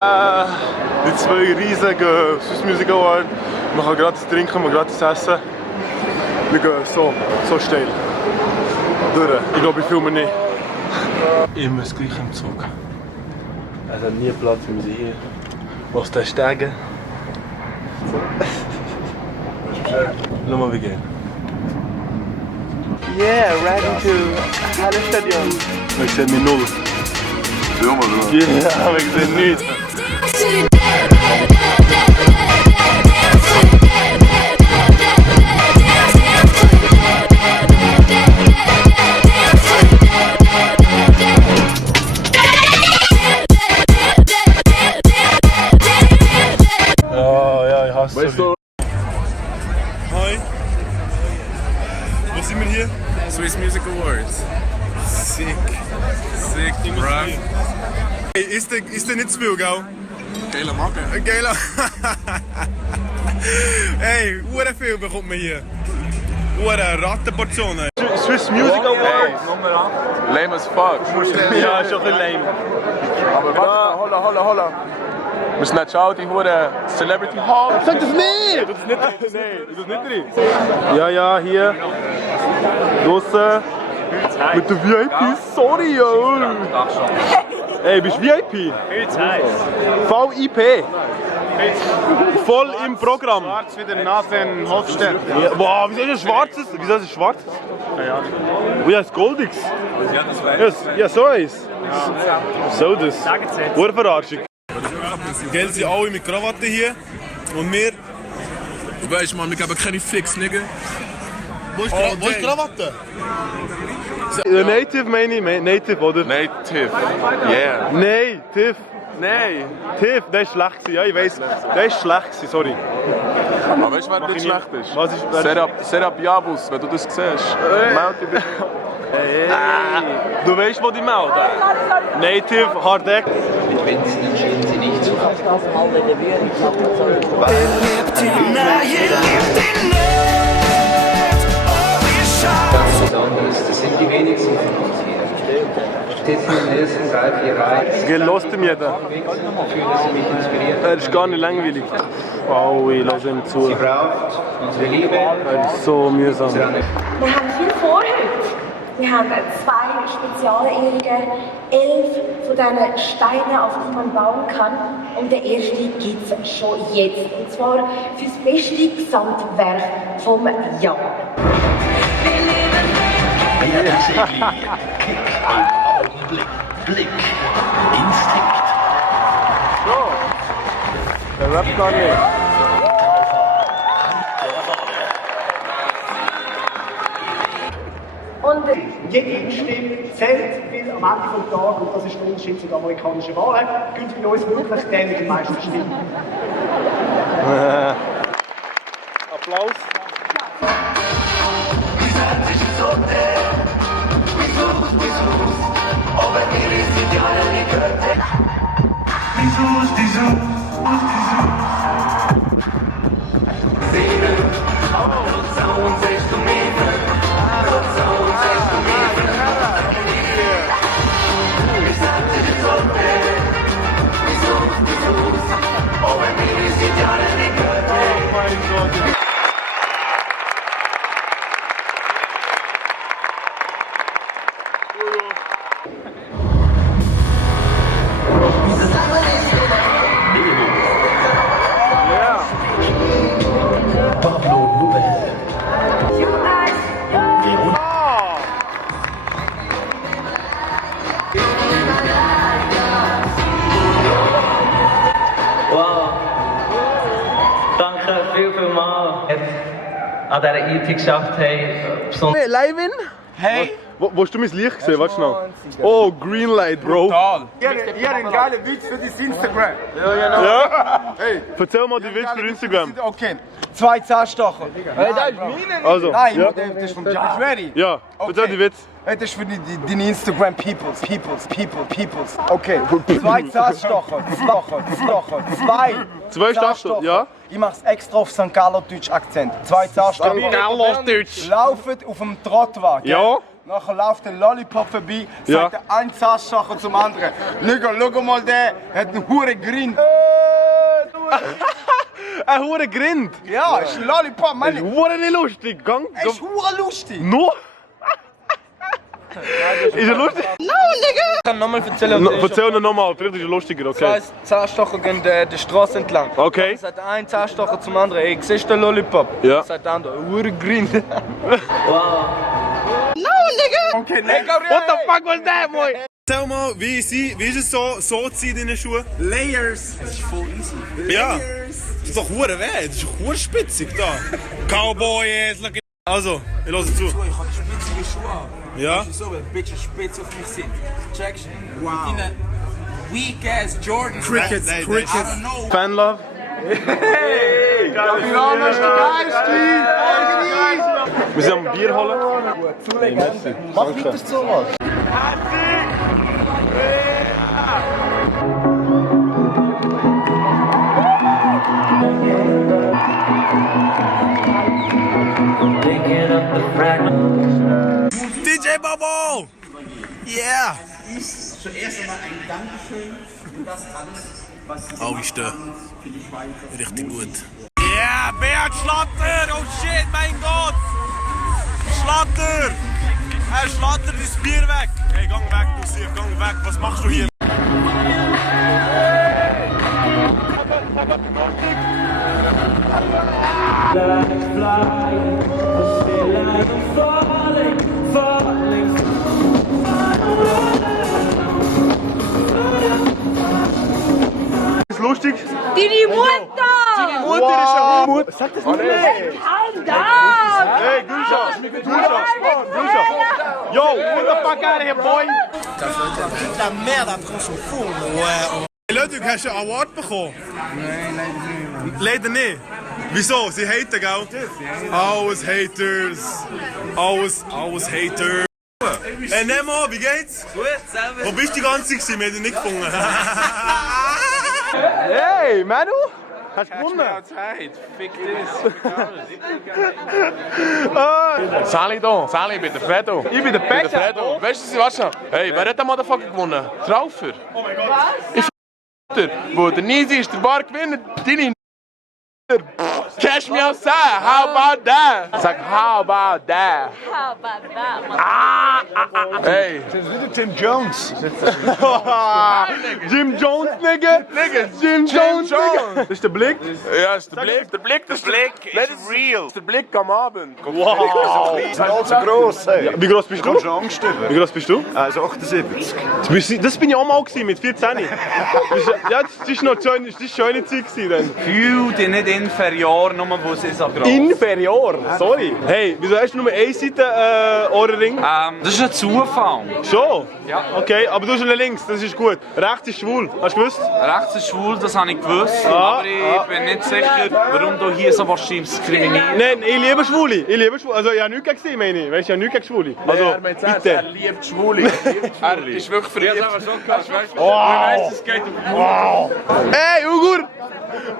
Die zwei riesigen Swiss Music Awards. Man kann gratis trinken, man kann gratis essen. Wir gehen so steil. Durch. Ich glaube, ich filme nicht. Immer das gleiche im Zug. Es hat nie Platz, wir müssen hier aus den Stegen. Schau mal, wie geht. Yeah, ready to Halle Stadion. Wir sehen mich null. Ja, man. Ja, wir sehen nichts. Ja, ich hasse es. Hi. Wo sind wir hier? Swiss Music Awards. Sick. Sick, bruh. Hey, ist der nicht zu viel, gell? Geiler Mache. Geiler. Hey, hure viel bekommt man hier. Hure Rattenportionen. Swiss Music Awards. Lame as fuck. Ja, ist auch ein lame. Aber warte, holla. Wir müssen nicht schauen, die hure Celebrity Hall. Sag das nicht! Du das nicht drin. Nein, du das nicht drin. Ja, hier. Draussen. Mit der VIP. Sorry, yo. Ey, bist du VIP? VIP. Voll im Programm. Schwarz wie der Nathan Hofstedt. Ja, boah, wieso ist es schwarzes? Wieso ist es schwarz? Ja. Oh ja, es ist goldiges. Ja, das weiß ich. Ja, so eins. So das. Urverarschung. Gell, sie alle mit Krawatte hier. Und wir. Du weißt, man, wir geben keine Fix, nigga. Wo ist Krawatte? Native meine ich, Native, oder? Native. Yeah. Nein, Tiff. Nein. Tiff, der ist schlecht gewesen. Ja, ich weiss. Der ist schlecht gewesen, sorry. Aber weißt du, wer nicht schlecht ist? Was ist Serap Yabus, wenn du das siehst. Meld dich bitte. Hey. Du weißt, wo die melden? Native, Harddeck. Mit Benzin entschieden sie nicht zu haben. Ganz anderes, das sind die wenigsten von uns hier. Sitzen in den ersten 3-4 Reihen. Gelost ihm jeder. Fühlen sie mich inspiriert. Er ist gar nicht langweilig. Wow, ich lasse ihm zu. Sie braucht unsere Liebe. Er ist so mühsam. Wir haben viel vor heute. Wir haben 2 Spezialehrungen, 11 von diesen Steinen, auf die man bauen kann. Und der erste gibt es schon jetzt. Und zwar für das beste Gesamtwerk vom Jahr. Augenblick, Blick, Instinkt. So. Der rappt gar nicht. Und jede Stimme zählt bis am Ende des Tages, und das ist der Unterschied zu den amerikanischen Wahlen, gilt bei uns wirklich der mit den meisten Stimmen. Applaus. An dieser IT geschafft haben. Hey, Leivin? Hey! Wo hast du mein Licht gesehen? Warte schnell. Oh, Greenlight, Bro. Hier ein geiler Witz für das Instagram. Ja? Hey, Erzähl mal die Witz für Instagram. okay. 2 Zahnstocher. Hey, das ist meine. Also, Nein, ja. das ist von Johnny Ready. Ja, erzähl die Witz. Hey, das ist für die Instagram Peoples. Okay, 2 Zahnstocher. 2 Zahnstocher, ja? Ich mach's extra auf St. Gallo Deutsch Akzent. 2 Zahnstocher. Gallo Deutsch. Laufen auf dem Trottwagen. Ja. Nachher läuft der Lollipop vorbei, Ja. sagt der ein Sasssacher zum anderen. Schau mal, der hat einen huren Grind. Ein hure Grind. Ja, ist ein Lollipop, Mann. Das ist hure nicht lustig. Gang. Er ist huren lustig. No. Ist er lustig? Ich kann nochmal erzählen. Erzähl ihn nochmal, vielleicht ist er lustiger, okay? Zwei Zahnstocher gehen die Straße entlang. Okay. Dann sagt der ein Zahnstocher zum anderen, ey, siehst du den Lollipop? Ja. Dann sagt der andere, Grind. Okay, nein. What the fuck was that, boy? Erzähl mal, wie ist es so zu sein in deinen Schuhen? Layers. Das ist voll easy. Ja. Das ist doch hure weh, das ist doch hure spitzig da. Cowboy, jetzt, look at... Also, ich höre zu. Ich habe spitzige Schuhe an. Ja. Weißt du, so, weil Bitches spitz auf mich sind. Checkst du? Wow. Mit deinen weak-ass Jordans. Crickets, I crickets. don't know. Fanlove. Hey! Gabirano ist der Geist, Wir sind am Bier holen. Mach weiter so was. DJ Bobo! Yeah! Zuerst einmal ein Dankeschön für das alles, was Oh, ist der. Richtig gut. Yeah, Beat Schlatter! Oh shit, mein Gott! Schlatter! Er schlattert das Bier weg! Hey, gang weg, du Sieg, gang weg! Was machst du hier? Ist lustig? Deine Mutter! Deine Mutter ist ein Hund! Sag das nicht! Hey, Gülscha! Gülscha! Yo, what the fuck out of here, boy! La merde après son fond. Ouais. Hey Leute, hast du einen Award bekommen? Nein, leider nicht. Wieso? Sie haten, gell? Alles Haters. Alles Haters. Hey Nemo, wie geht's? Gut, selber. Wo bist du die ganze Zeit? Wir haben dich nicht gefunden. Hey, Manu! Hast du gewonnen? Zeit, fick das. Sali da, Sali, ich bin der Fredo. Ich bin der Becker. Fredo. Weißt du, was? Hey, wer hat den Motherfucker gewonnen? Traufer. Oh mein Gott. Ich wo der Nisi ist der Bargewinner, deine Cash me outside, how about that? Sag, how about that? How about that? Hey. Das ist wieder Tim Jones. Jim Jones, Nigga! Jim Jones, Nigga! Das ist der Blick. Ja, ist der Blick. Der Blick ist real. Das ist der Blick am Abend. Wow! Das ist so gross, hey. Wie groß bist du? Kommst du Angst über? Wie groß bist du? Also 78. Das bin ich auch mal gewesen, mit 14. Ja, das war noch eine schöne Zeit gewesen dann. Fühl dich nicht inferior, nur wo es ist aggressiv. Inferior? Sorry. Hey, wieso hast du nur eine Seite Ohrenring? Das ist ein Zufall. Schon? Ja. Okay, aber du hast nur links, das ist gut. Rechts ist schwul, hast du gewusst? Rechts ist schwul, das habe ich gewusst, aber ich bin nicht sicher, warum du hier so was diskriminieren. Nein, ich liebe Schwule. Ich liebe Schwule. Also ich habe nichts gegen sie, meine ich. Weißt du, ich habe nichts gegen Schwule. Also, Er bitte. liebt Schwule. Er ist wirklich verliebt. Ja, aber so krass, weißt du? Wow. Es geht um Wow. Hey, Ugur!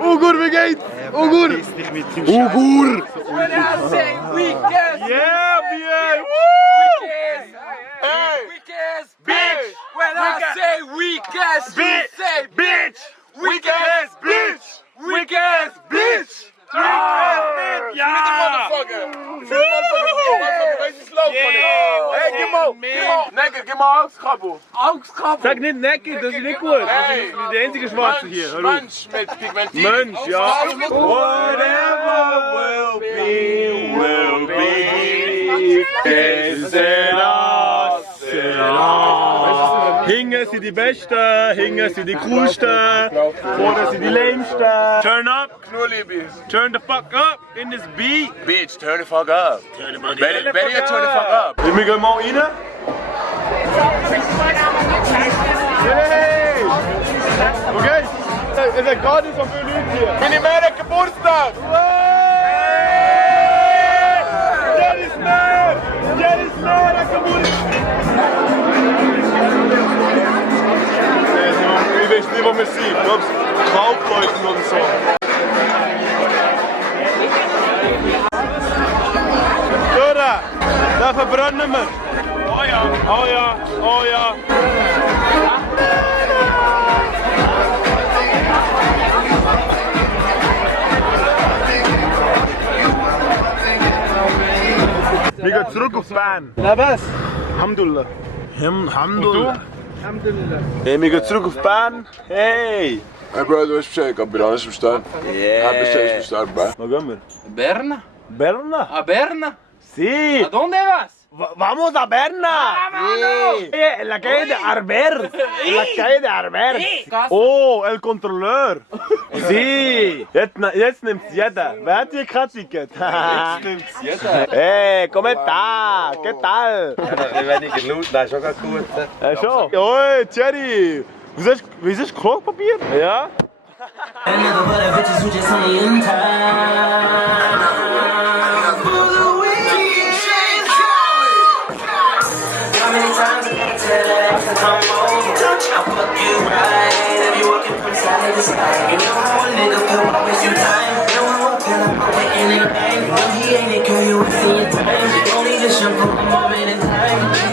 Ugur, wie geht's? Ugur! Ugur! When I say weakest, Yeah, yeah! weakest, bitch! When I say weakest, you say Bitch! weakest, bitch! Weakest, bitch! Ja! Hey, gib mal! Necker, gib mal Augskabel! Augskabel! Sag nicht Necki, das ist nicht gut. Das ist die einzige Schwarze hier. Hör auf. Mensch mit Pigmentierung! Mensch, ja. Whatever will be, is Hinten sind die Besten, hinten sind die Coolsten, vorne sind die Lämsten. Turn up, turn the fuck up in this beat. Bitch, turn the fuck up! Better you turn the fuck up! Wir gehen mal rein. Hey! Okay? Es ist gar nicht so viele Leute hier. Meine Mädchen Geburtstag! Ich weiß nicht, wo wir sind. Ich glaube, es Kaufleuten oder so. Da verbrennen wir. ja, oh ja, oh ja. Wir gehen zurück auf Bern. Na was? Alhamdulillah. Alhamdulillah. Alhamdulillah. Hey, wir gehen zurück auf Bern. Hey! Hey Bro, du weißt Bescheid, Gabirano ist am Start. Yeah! Bescheid ist am Start, Bro. Wo gehen wir? Berna? Berna? A Berna? Sí! ¿A dónde vas? Vamos a Berna! Sí. En la calle de Arber! En la calle de Arber! Oh, el controleur! Sí! Jetzt nimmt's jeder! Wer hat hier kein Ticket? Jetzt nimmt's jeder! Hey, ¿cómo está? ¿Qué tal? Weniger laut, das ist schon ganz gut. Ja, schon! Oi, Thierry! Wie ist das Klopapier? Ja? He ain't a girl, you ain't seen your time. You don't need to jump on my moment.